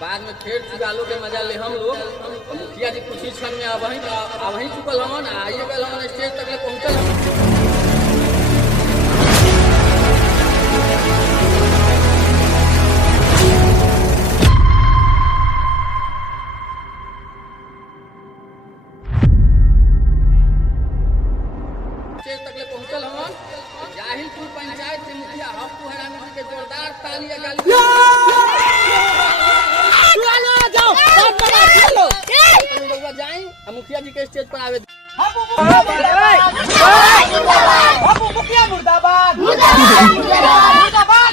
बाद में खेत चुकालो के मजा ले हम लोग। मुखिया जी कुछ ही क्षण में वहीं चुकल हमन आइए गए हमन स्टेज तक ले पहुंचल हमन जाहिलपुर पंचायत के मुखिया हफ्तू हैरानी जी के जोरदार ताली या गाली जाए मुखिया जी के स्टेज पर आवे मुखिया मुर्दाबाद मुर्दाबाद